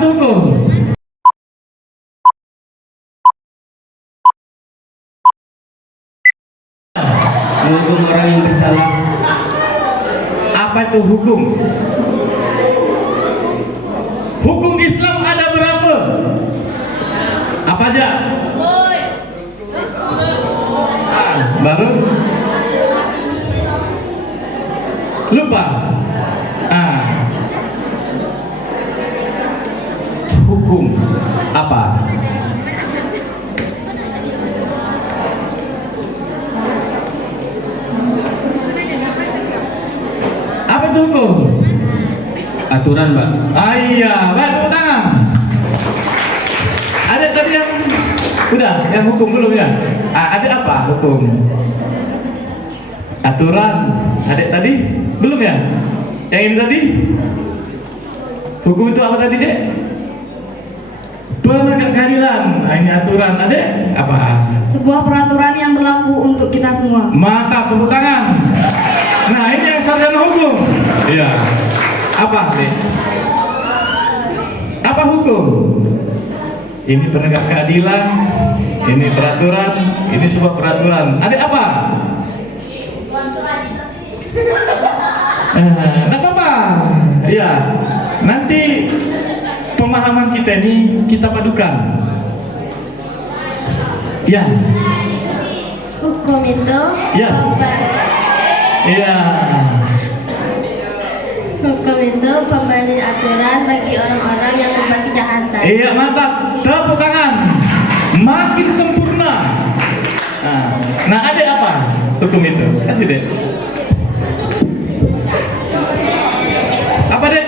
tuh hukum? Menghukum orang yang bersalah. Apa itu hukum? Hukum Islam ada berapa? Apa aja? Baru? Lupa? Hukum apa? Apa itu hukum? Aturan, Pak. Iya, baik, tepuk tangan. Ada tadi yang udah, yang hukum belum ya? Ada apa hukum? Aturan. Ada tadi belum ya? Yang ini tadi? Hukum itu apa tadi, Dek? Penegak keadilan. Ini aturan. Ada apa? Sebuah peraturan yang berlaku untuk kita semua. Mantap, tepuk tangan. Nah, ini yang sarjana hukum. Iya. Apa, Dek? Apa hukum? Ini penegak keadilan, ini peraturan, ini sebuah peraturan. Ada apa? Tidak apa-apa. Iya. Nanti pemahaman kita ini kita padukan. Ya. Hukum itu Ya. Iya. Hukum itu pemberi aturan bagi orang-orang yang berbuat kejahatan. Iya, mantap. Tepuk tangan. Makin sempurna. Nah, ada apa hukum itu? Kasih, Dek. Apa, Dek?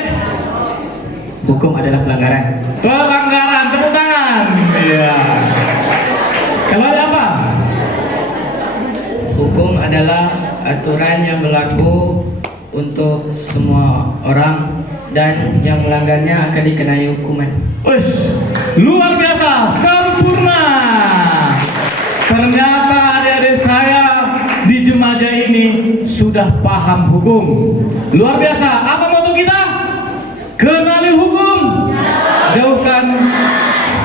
Hukum adalah pelanggaran. Pelanggaran. Tepuk tangan. Iya. Kalau ada apa? Hukum adalah aturan yang berlaku untuk semua orang dan yang melanggarnya akan dikenai hukuman. Ush, luar biasa, sempurna. Ternyata adik-adik saya di Jemaja ini sudah paham hukum. Luar biasa. Apa moto kita? Kenali hukum, jauhkan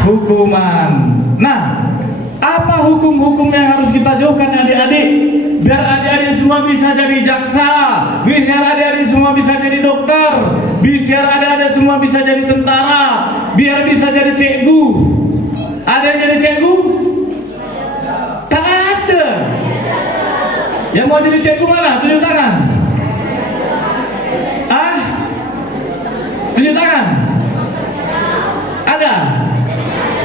hukuman. Nah, apa hukum-hukum yang harus kita jauhkan adik-adik? Biar adik-adik semua bisa jadi jaksa, biar adik-adik semua bisa jadi dokter, biar adik-adik semua bisa jadi tentara, biar bisa jadi cikgu. Ada yang jadi cikgu? Tak ada. Yang mau jadi cikgu mana? Tunjuk tangan. Tunjuk tangan. Ada?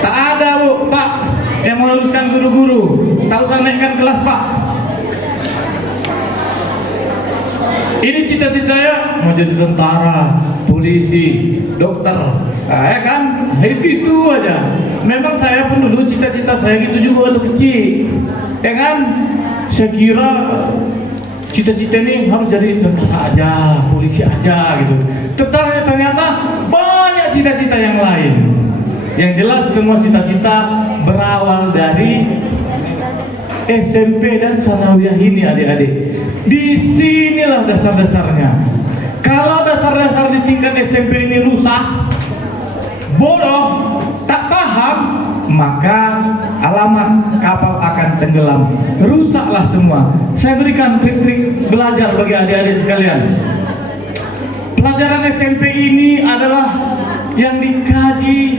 Tak ada, Bu, Pak. Yang mau luluskan guru-guru. Tak usah naikkan kelas, Pak. Ini cita-citanya mau jadi tentara, polisi, dokter. Nah, ya kan? Itu aja. Memang saya pun dulu cita-cita saya gitu juga waktu kecil. Ya kan? Saya kira cita-cita ini harus jadi tentara aja, polisi aja gitu. Ternyata banyak cita-cita yang lain. Yang jelas semua cita-cita berawal dari SMP dan sanawiyah ini, adik-adik. Di sinilah dasar-dasarnya. Kalau dasar-dasar di tingkat SMP ini rusak, bodoh, tak paham, maka alamat kapal akan tenggelam. Rusaklah semua. Saya berikan trik-trik belajar bagi adik-adik sekalian. Pelajaran SMP ini adalah yang dikaji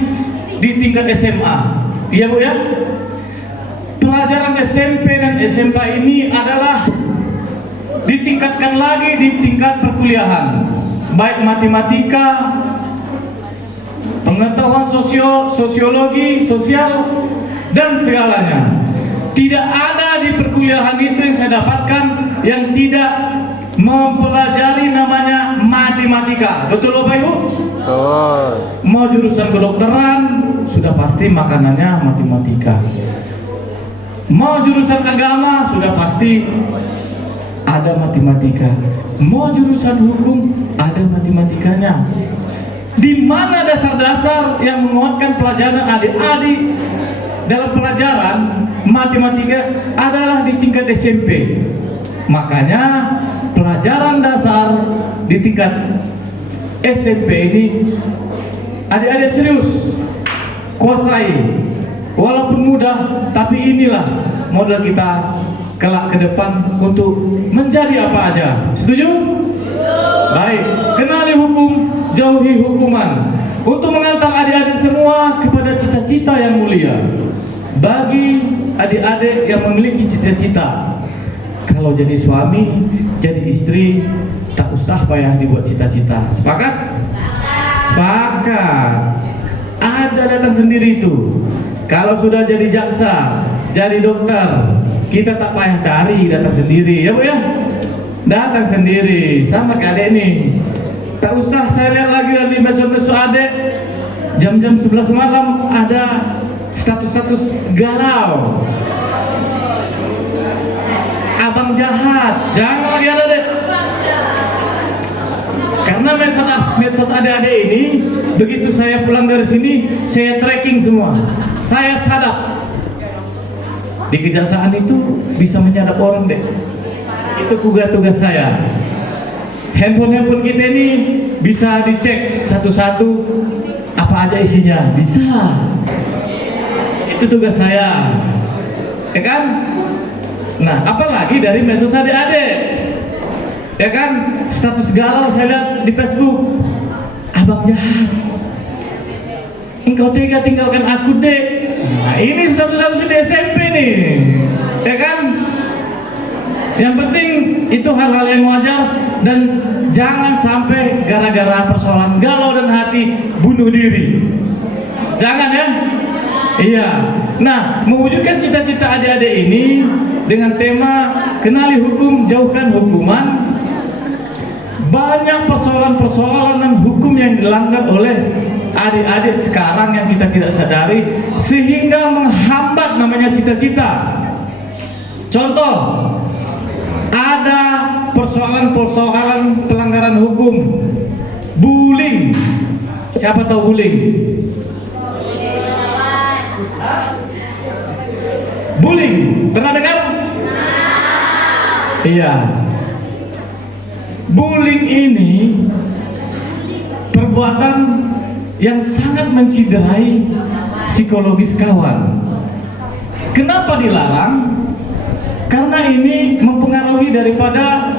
di tingkat SMA. Iya, Bu ya? Pelajaran SMP dan SMA ini adalah ditingkatkan lagi di tingkat perkuliahan, baik matematika, pengetahuan sosiologi, sosial, dan segalanya. Tidak ada di perkuliahan itu yang saya dapatkan yang tidak mempelajari namanya matematika. Betul Bapak Ibu? Betul. Mau jurusan kedokteran, sudah pasti makanannya matematika. Mau jurusan agama, sudah pasti ada matematika. Mau jurusan hukum, ada matematikanya. Di mana dasar-dasar yang menguatkan pelajaran adik-adik dalam pelajaran matematika adalah di tingkat SMP. Makanya pelajaran dasar di tingkat SMP ini Adik-adik serius, kuasai. Walaupun mudah, tapi inilah modal kita kelak ke depan untuk menjadi apa aja. Setuju? Baik, kenali hukum, jauhi hukuman. Untuk mengantar adik-adik semua kepada cita-cita yang mulia. Bagi adik-adik yang memiliki cita-cita, kalau jadi suami, jadi istri, tak usah payah dibuat cita-cita. Sepakat? Sepakat. Ada datang sendiri itu. Kalau sudah jadi jaksa, jadi dokter, kita tak payah cari, datang sendiri, ya Bu ya? Datang sendiri, sama kayak adek nih. Tak usah saya lihat lagi di medsos adek, jam-jam 11 malam ada status-status galau. Abang jahat, jangan lagi ada deh. Karena medsos adik-adik ini, begitu saya pulang dari sini, saya tracking semua. Saya sadap. Di kejaksaan itu bisa menyadap orang deh. Itu tugas saya. Handphone kita ini bisa dicek satu-satu apa aja isinya, bisa. Itu tugas saya, ya kan? Nah, apalagi dari medsos adik-adik, ya kan? Status galau saya lihat di Facebook, abang jahat, engkau tega tinggalkan aku dek. Nah, ini status-status di SMP nih, ya kan? Yang penting itu hal-hal yang wajar dan jangan sampai gara-gara persoalan galau dan hati bunuh diri. Jangan ya. Iya. Nah, mewujudkan cita-cita adik-adik ini dengan tema kenali hukum, jauhkan hukuman. Banyak persoalan-persoalan dan hukum yang dilanggar oleh adik-adik sekarang yang kita tidak sadari sehingga menghambat namanya cita-cita. Contoh, ada persoalan-persoalan pelanggaran hukum, bullying. Siapa tahu bullying? Bullying, pernah dengar? Iya. Bullying ini perbuatan yang sangat menciderai psikologis kawan. Kenapa dilarang? Karena ini mempengaruhi daripada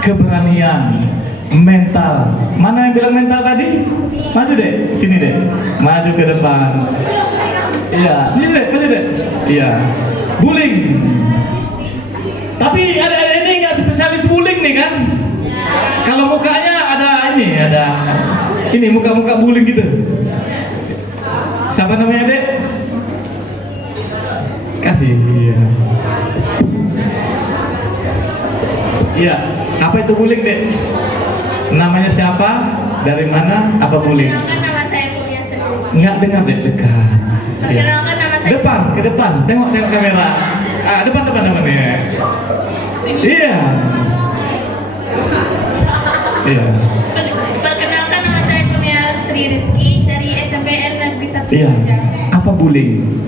keberanian, mental. Mana yang bilang mental tadi? Maju deh, sini deh. Maju ke depan. Iya, ini deh, maju deh. Iya. Bullying. Tapi adik-adik ini nggak spesialis bullying nih kan? Kalau mukanya ada ini muka-muka bullying gitu. Siapa namanya dek? Kasih. Iya. Iya, apa itu bullying dek? Namanya siapa? Dari mana? Apa bullying? Perkenalkan nama saya Kurnia Rizky. Nggak dengar dek, dekat. Iya. Perkenalkan nama saya. Depan, ke depan. Tengok kamera. Depan namanya. Iya. Iya. Perkenalkan nama saya Kurnia Rizky dari SMPN Negeri 1 Iya. Jogja. Apa bullying?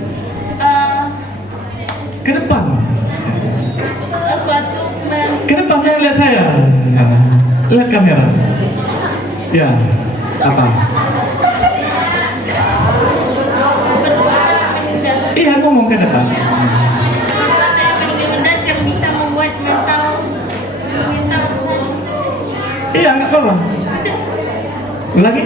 Ke depan. Suatu Ke depan, jangan lihat saya. Lihat kamera. Ya. Apa? perbuatan menindas. Iya, ngomong ke depan. Perbuatan yang menindas yang bisa membuat mental. Iya, nggak apa-apa. Ulangi.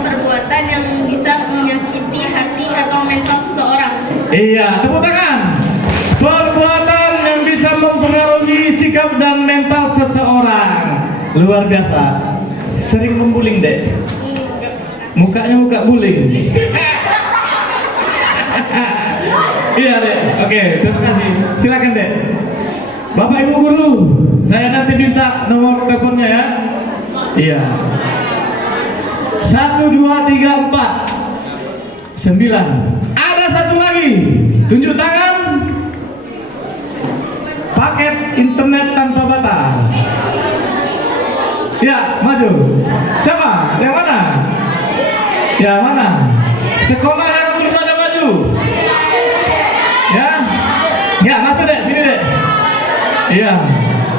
Perbuatan yang bisa menyakiti hati atau mental seseorang. Iya, tepuk tangan. Perbuatan yang bisa mempengaruhi sikap dan mental seseorang. Luar biasa. Sering membullying dek. Mukanya muka bullying. Iya dek. Oke, terima kasih. Silakan dek. Bapak Ibu guru, saya nanti minta nomor teleponnya ya. Iya. 1, 2, 3, 4 9. Ada satu lagi. Tunjuk tangan. Paket internet tanpa batas. Ya, maju. Siapa? Yang mana? Ya, mana? Sekolah yang belum ada maju. Ya. Ya, masuk deh, sini deh. Iya.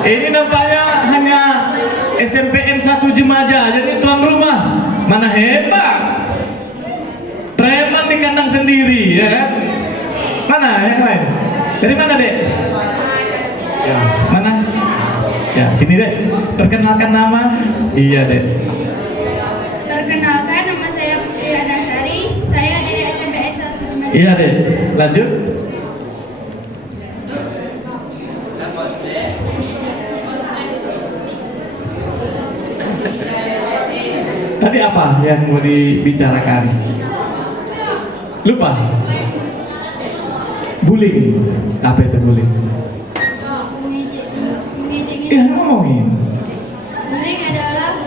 Ini nampaknya hanya SMPN 1 Jemaja. Jadi tuan rumah. Mana Mana hebat. Preman di kandang sendiri, ya kan? Mana yang lain? Dari mana, Dek? Ya, mana? Ya, sini, Dek. Perkenalkan nama. Iya, Dek. Perkenalkan, nama saya Putri Anasari. Saya dari SMPN 1 Iya, Dek. Lanjut. Tadi apa yang mau dibicarakan? Lupa. Bullying. Apa itu bullying? Iya, ngomongin. Bullying adalah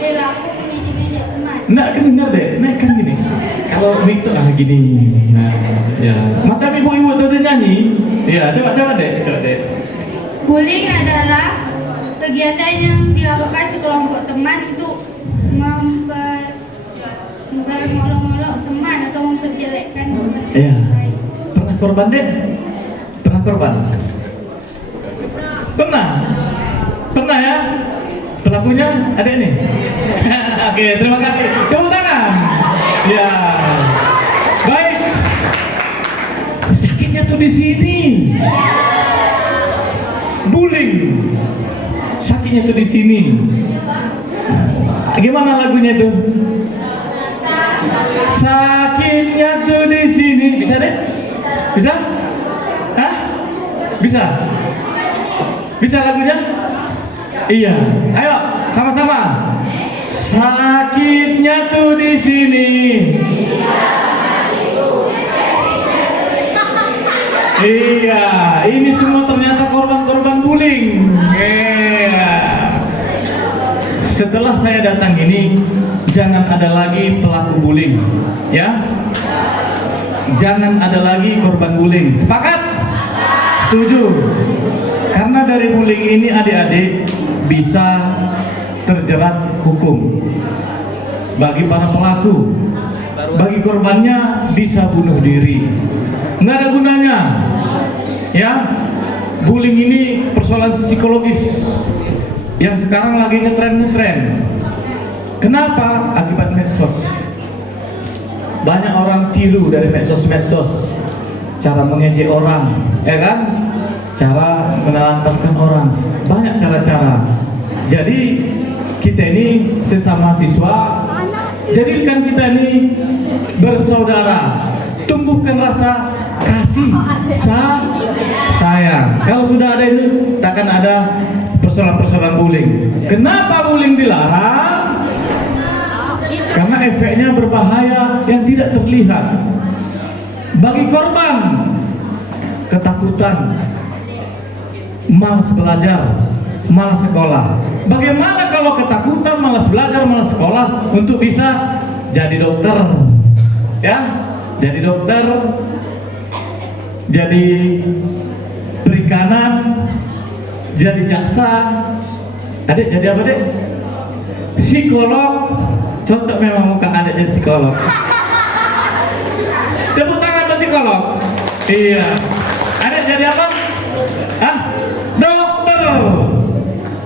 perilaku mengejek-ejek teman. Enggak, kan benar deh. Nah, kan gini. Kalau mic tuh gini. Nah, ya. Macam ibu-ibu tuh udah nyanyi. Iya, coba deh. Bullying adalah kegiatan yang dilakukan sekelompok teman itu memperolok-olok teman atau memperjelekkan teman Iya. lain. Pernah korban, Dek? Pernah korban? Pernah ya? Pelakunya ada nih. Oke, terima kasih. Tepuk tangan. Ya. Baik. Sakitnya tuh di sini. Bullying. Sakitnya tuh di sini. Gimana lagunya tuh? Sakitnya tuh di sini. Bisa deh? Bisa? Hah? Bisa lagunya? Iya. Ayo, sama-sama. Sakitnya tuh di sini. Iya, ini semua ternyata korban-korban bullying. Iya. Setelah saya datang ini, jangan ada lagi pelaku bullying, ya. Jangan ada lagi korban bullying. Sepakat? Setuju? Karena dari bullying ini adik-adik bisa terjerat hukum. Bagi para pelaku, bagi korbannya bisa bunuh diri. Nggak ada gunanya, ya. Bullying ini persoalan psikologis yang sekarang lagi ngetren. Kenapa? Akibat medsos. Banyak orang tiru dari medsos, cara mengejek orang, ya kan? Cara menelantarkan orang, banyak cara-cara. Jadi kita ini sesama siswa, jadikan kita ini bersaudara, tumbuhkan rasa kasih, sayang. Kalau sudah ada ini, takkan ada persoalan-persoalan bullying. Kenapa bullying dilarang? Karena efeknya berbahaya yang tidak terlihat. Bagi korban, ketakutan, malas belajar, malas sekolah. Bagaimana kalau ketakutan, malas belajar, malas sekolah untuk bisa jadi dokter? Ya, jadi dokter, jadi perikanan, jadi jaksa. Adik jadi apa, Dek? Psikolog. Cocok memang muka adik jadi psikolog. Tepuk tangan ke psikolog. Iya. Adik jadi apa? Hah? Dokter.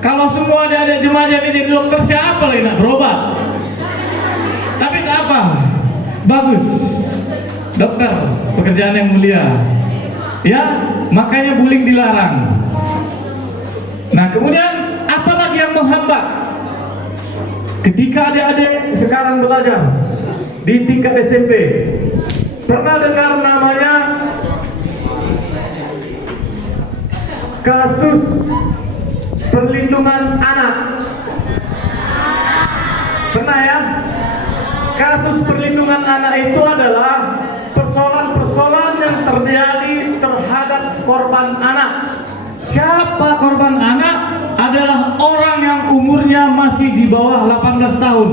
Kalau semua adik-adik Jemaja ini jadi dokter, siapa lagi nak berobat? Tapi tak apa. Bagus. Dokter, pekerjaan yang mulia. Ya, makanya bullying dilarang. Nah, kemudian apa lagi yang menghambat? Ketika adik-adik sekarang belajar di tingkat SMP, pernah dengar namanya kasus perlindungan anak? Pernah ya? Kasus perlindungan anak itu adalah persoalan-persoalan yang terjadi terhadap korban anak. Siapa korban anak? Adalah orang yang umurnya masih di bawah 18 tahun.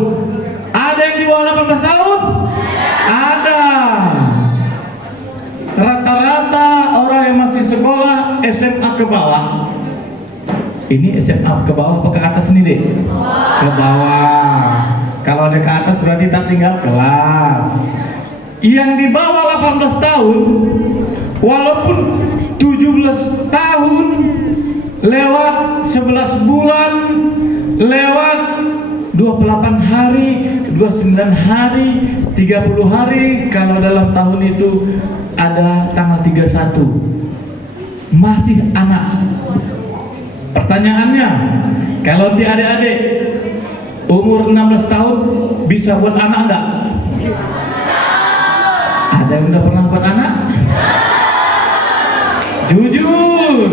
Ada yang di bawah 18 tahun? Ada. Rata-rata orang yang masih sekolah SMA ke bawah. Ini SMA ke bawah apa ke atas nih, Dek? Ke bawah. Kalau ada ke atas berarti tak tinggal kelas. Yang di bawah 18 tahun, walaupun 17 tahun lewat 11 bulan, lewat 28 hari, 29 hari, 30 hari, kalau dalam tahun itu ada tanggal 31. Masih anak. Pertanyaannya, kalau di adik-adik umur 16 tahun bisa buat anak enggak? Ada yang udah pernah buat anak? Jujur.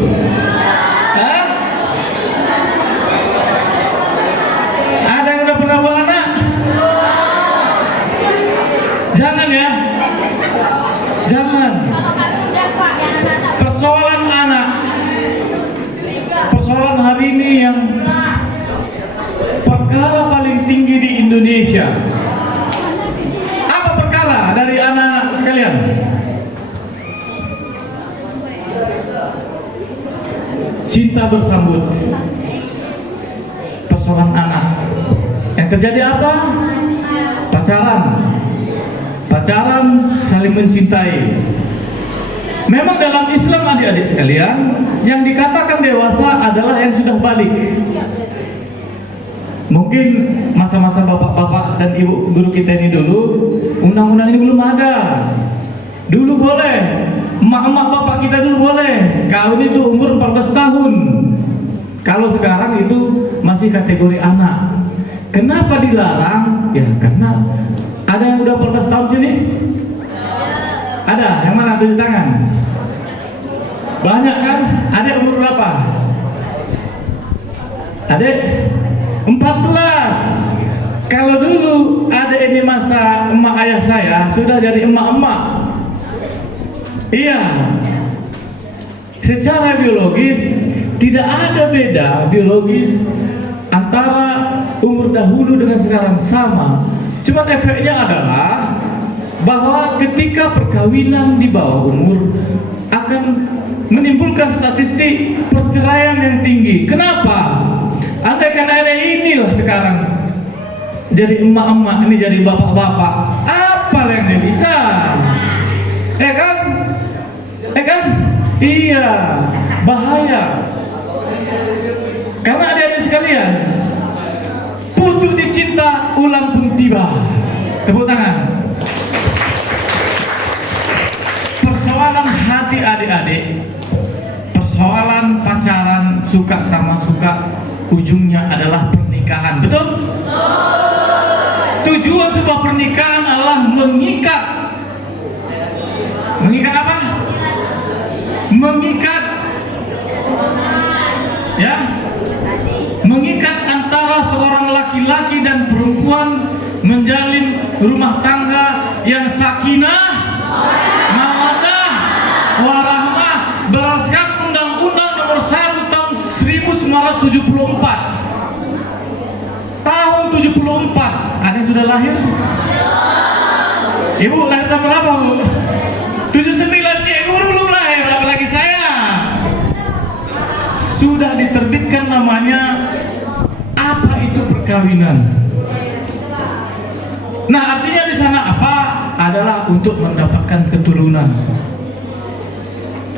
Hah? Ada yang udah pernah buat anak? Jangan ya. Jangan. Persoalan anak, persoalan hari ini yang perkara paling tinggi di Indonesia. Apa perkara dari anak-anak sekalian? Cinta bersambut. Persoalan anak. Yang terjadi apa? Pacaran. Pacaran, saling mencintai. Memang dalam Islam adik-adik sekalian, yang dikatakan dewasa adalah yang sudah balik. Mungkin masa-masa bapak-bapak dan ibu guru kita ini dulu, undang-undang ini belum ada. Dulu boleh, emak-emak bapak kita dulu boleh kawin itu umur 14 tahun. Kalau sekarang itu masih kategori anak. Kenapa dilarang? Ya karena ada yang udah 14 tahun sini? Ada? Yang mana? Tunjuk tangan. Banyak kan? Adik umur berapa? Adik? 14. Kalau dulu adik ini masa emak ayah saya sudah jadi emak-emak. Iya. Secara biologis tidak ada beda biologis antara umur dahulu dengan sekarang, sama. Cuma efeknya adalah bahwa ketika perkawinan di bawah umur akan menimbulkan statistik perceraian yang tinggi. Kenapa? Andai kan ada inilah sekarang jadi emak-emak, ini jadi bapak-bapak, apa yang dia bisa? Kan? Kan? Iya, bahaya. Karena adik-adik sekalian, pucuk dicinta ulang pun tiba. Tepuk tangan. Persoalan hati adik-adik, persoalan pacaran, suka sama suka, ujungnya adalah pernikahan. Betul? Tujuan sebuah pernikahan adalah mengikat. Mengikat apa? Mengikat, ya, mengikat antara seorang laki-laki dan perempuan, menjalin rumah tangga yang sakinah, mawaddah, warahmah berdasarkan Undang-Undang Nomor 1 Tahun 1974. Tahun 74. Ada yang sudah lahir? Ibu lahir tahun berapa, Bu? 79. Ibu belum lahir, apalagi saya. Sudah diterbitkan namanya apa itu perkawinan. Nah, artinya di sana apa? Adalah untuk mendapatkan keturunan.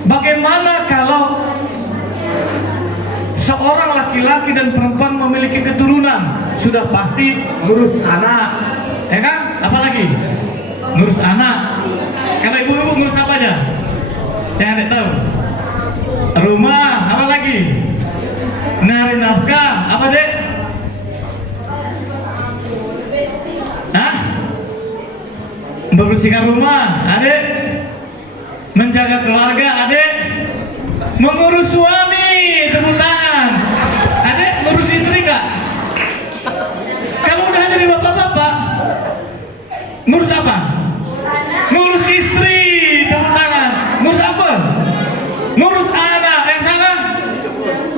Bagaimana kalau seorang laki-laki dan perempuan memiliki keturunan? Sudah pasti ngurus anak, ya kan? Apalagi ngurus anak. Kalau ibu-ibu ngurus apa aja? Yang ada tahu? Rumah, apa lagi? Nyari nafkah, apa dek? Hah? Membersihkan rumah, adek. Menjaga keluarga, adek. Mengurus suami, tepuk tangan. Adek, ngurus istri gak? Kalau udah jadi bapak-bapak, ngurus apa? Ngurus istri, tepuk tangan. Ngurus apa? Ngurus anak. Yang sana,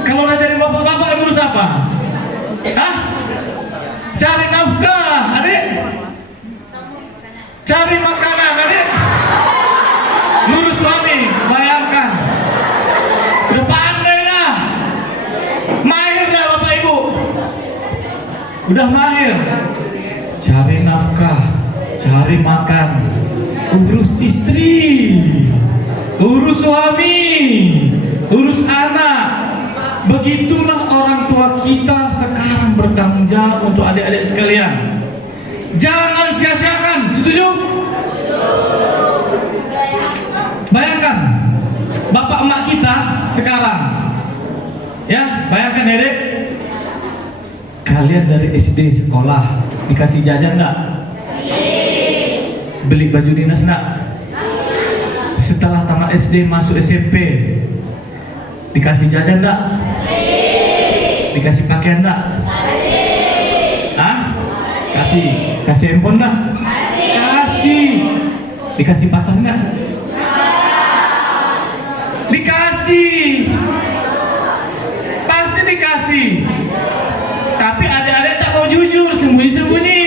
kalau udah jadi bapak-bapak, ngurus apa? Hah? Cari nafkah, adik. Cari makanan, adik. Ngurus suami, bayarkan. Udah pandai dah. Mahir dah bapak ibu. Udah mahir. Cari nafkah, cari makan, urus istri, urus suami, urus anak. Begitulah orang tua kita sekarang bertanggung jawab untuk adik-adik sekalian. Jangan sia-siakan, setuju? Bayangkan bapak emak kita sekarang, ya, bayangkan ya dek, kalian dari SD sekolah dikasih jajan enggak? Beli baju dinas enggak? Setelah tamat SD masuk SMP dikasih jajan enggak? Dikasih pakaian enggak? Hah? Kasih handphone enggak? Kasih. Dikasih pacar enggak? Dikasih. Pasti dikasih. Tapi adik-adik tak mau jujur, sembunyi-sembunyi.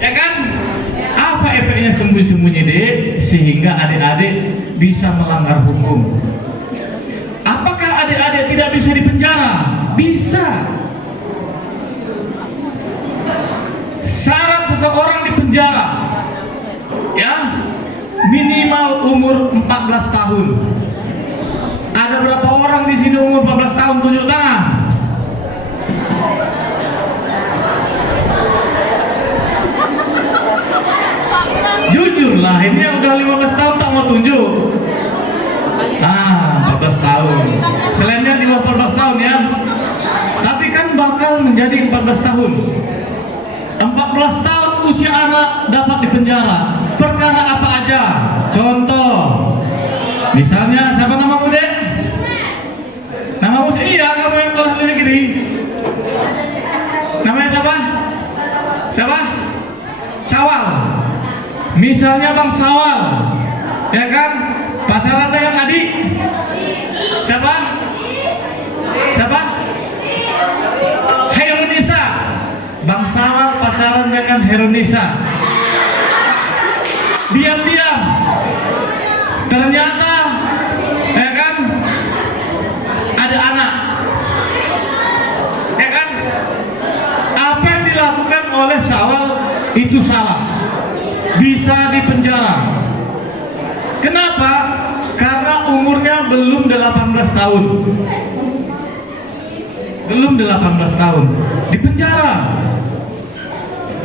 Ya kan? Apa efeknya sembunyi-sembunyi dek? Sehingga adik-adik bisa melanggar hukum. Apakah adik-adik tidak bisa dipenjara? Bisa. Syarat seseorang dipenjara, ya, minimal umur 14 tahun. Ada berapa orang di sini umur 14 tahun? Tunjuk tangan. Jujurlah, ini yang udah 15 tahun tak mau tunjuk. 14 tahun. Selainnya di bawah 14 tahun ya. Tapi kan bakal menjadi 14 tahun. 14 tahun usia anak dapat dipenjara. Perkara apa aja? Contoh, misalnya siapa namamu dek? Namamu iya, kamu yang telah di negeri. Namanya siapa? Siapa? Sawal. Misalnya Bang Sawal, ya kan? Pacaran dengan adik. Siapa? Siapa? Heronisa. Bang Sawal pacaran dengan Heronisa. Diam-diam. Ternyata, ya kan? Ada anak. Ya kan? Apa yang dilakukan oleh Sawal itu salah. Bisa dipenjara. Kenapa? Karena umurnya belum 18 tahun. Belum 18 tahun. Dipenjara.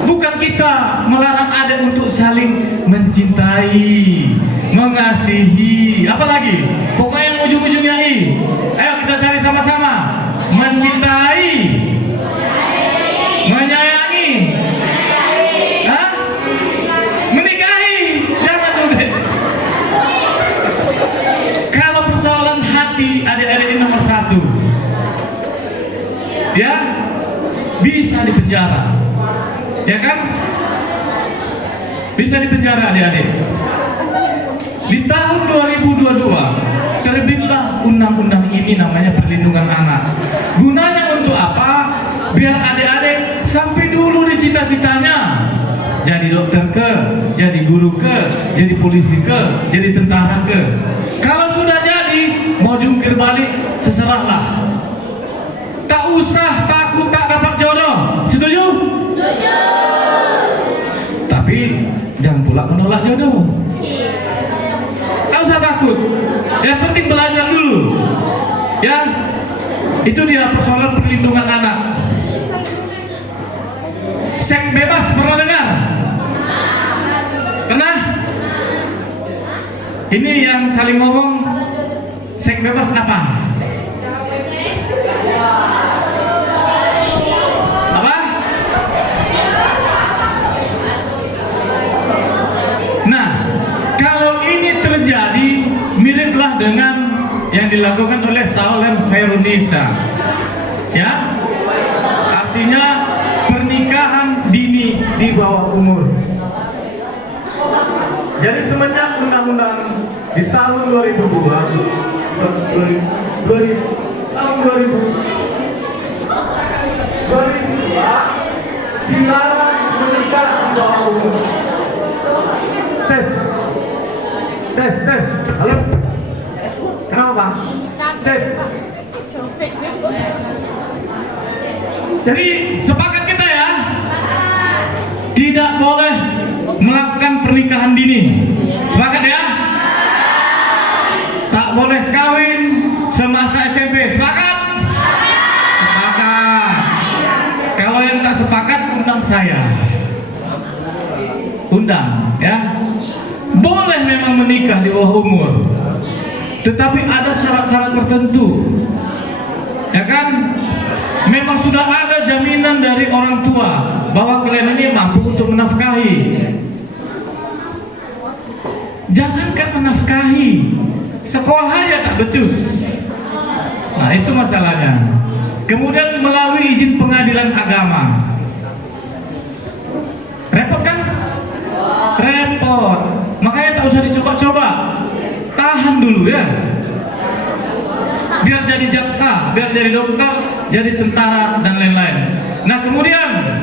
Bukan kita melarang adik untuk saling mencintai, mengasihi, apalagi pokoknya yang ujung-ujungnya i. Ayo kita cari sama-sama. Mencintai, menyayangi, hah? Menikahi. Jangan dulu. Kalau persoalan hati, adik-adik ini nomor 1, ya, bisa dipenjara. Ya kan? Bisa dipenjara adik-adik. Di tahun 2022 terbitlah undang-undang ini, namanya perlindungan anak. Gunanya untuk apa? Biar adik-adik sampai dulu di cita-citanya. Jadi dokter ke, jadi guru ke, jadi polisi ke, jadi tentara ke. Kalau sudah jadi, mau jungkir balik, seserahlah. Tak usah takut tak dapat jodoh. Setuju? Setuju. Tapi jangan pula menolak jodoh. Tak usah takut. Yang penting belajar dulu. Ya, itu dia persoalan perlindungan anak. Seks bebas pernah dengar? Pernah? Ini yang saling ngomong seks bebas apa? Apa? Nah, kalau ini terjadi miriplah dengan yang dilakukan oleh Saul dan Heronisa. Ya? Artinya pernikahan dini di bawah umur. Jadi semenjak undang-undang di tahun 2002 dilarang menikah di bawah umur. Tes. Halo. Kenapa Bang? Tes. Jadi sepakat kita ya, tidak boleh melakukan pernikahan dini. Sepakat ya? Tak boleh kawin semasa SMP. Sepakat? sepakat undang saya. Undang, ya. Boleh memang menikah di bawah umur, tetapi ada syarat-syarat tertentu. Ya kan? Memang sudah ada jaminan dari orang tua bahwa kalian ini mampu untuk menafkahi. Jangankan menafkahi, sekolah aja tak becus. Nah, itu masalahnya. Kemudian melalui izin pengadilan agama. Repot kan? Repot. Makanya tak usah dicoba-coba. Tahan dulu ya. Biar jadi jaksa, biar jadi dokter, jadi tentara dan lain-lain. Nah, kemudian